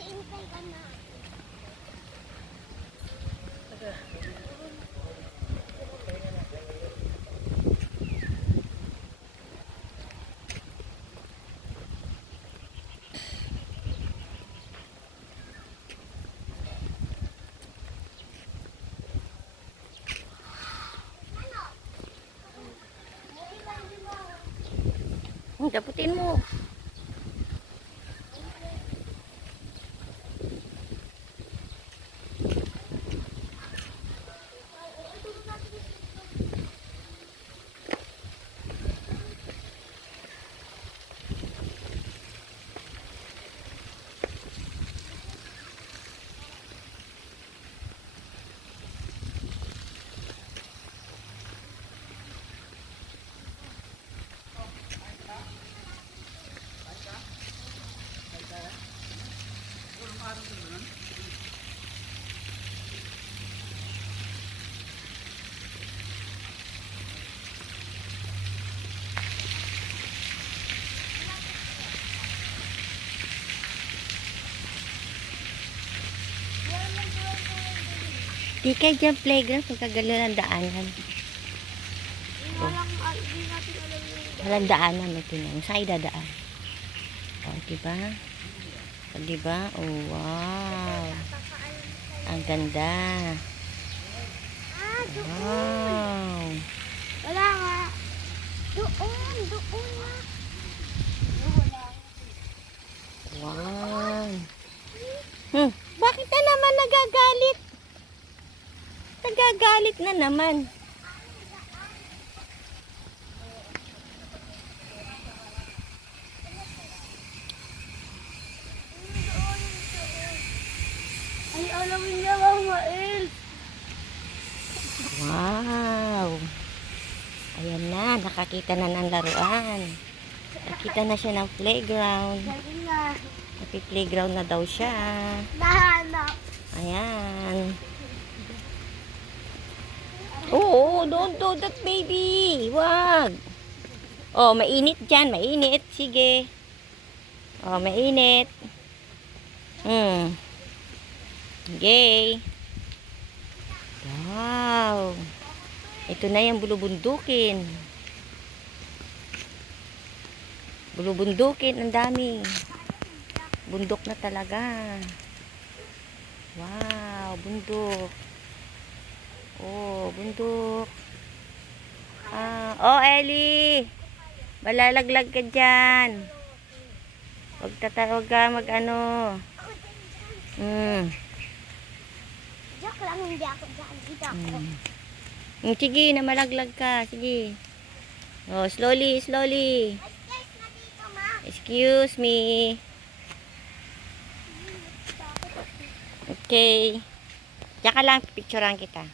Iniintay ka na. Daputin mo. Di kayo dyan playground, pagkagalo ng daanan. Oh. Walang daanan, ito na. Saan idadaan? Oh, diba? Oh, diba? Oh, wow. Ang ganda. Wow. Wala nga. Doon nga. Wow. Bakit na naman nagagalit? Nagagalit na naman. Ay, alawin niya lang, Mael. Wow. Ayan na, nakakita na ng laruan. Nakita na siya ng playground. Sabi nga. Happy-playground na daw siya. Nahanap. Ayan. Oo, don't do that, baby. Wag. Oh, mainit dyan. Mainit. Sige. Oh, mainit. Okay. Wow. Ito na yung bulubundukin. Bulubundukin. Ang dami. Bundok na talaga. Wow, bundok. Oh, bundok. Oh, Ellie. Malalaglag ka dyan. Huwag ka mag-ano. Joke lang, hindi ako dyan. Dito ako. Sige, na malaglag ka. Sige. Oh, slowly, slowly. Guys, na dito, ma. Excuse me. Okay. Diyan ka lang, picturean kita.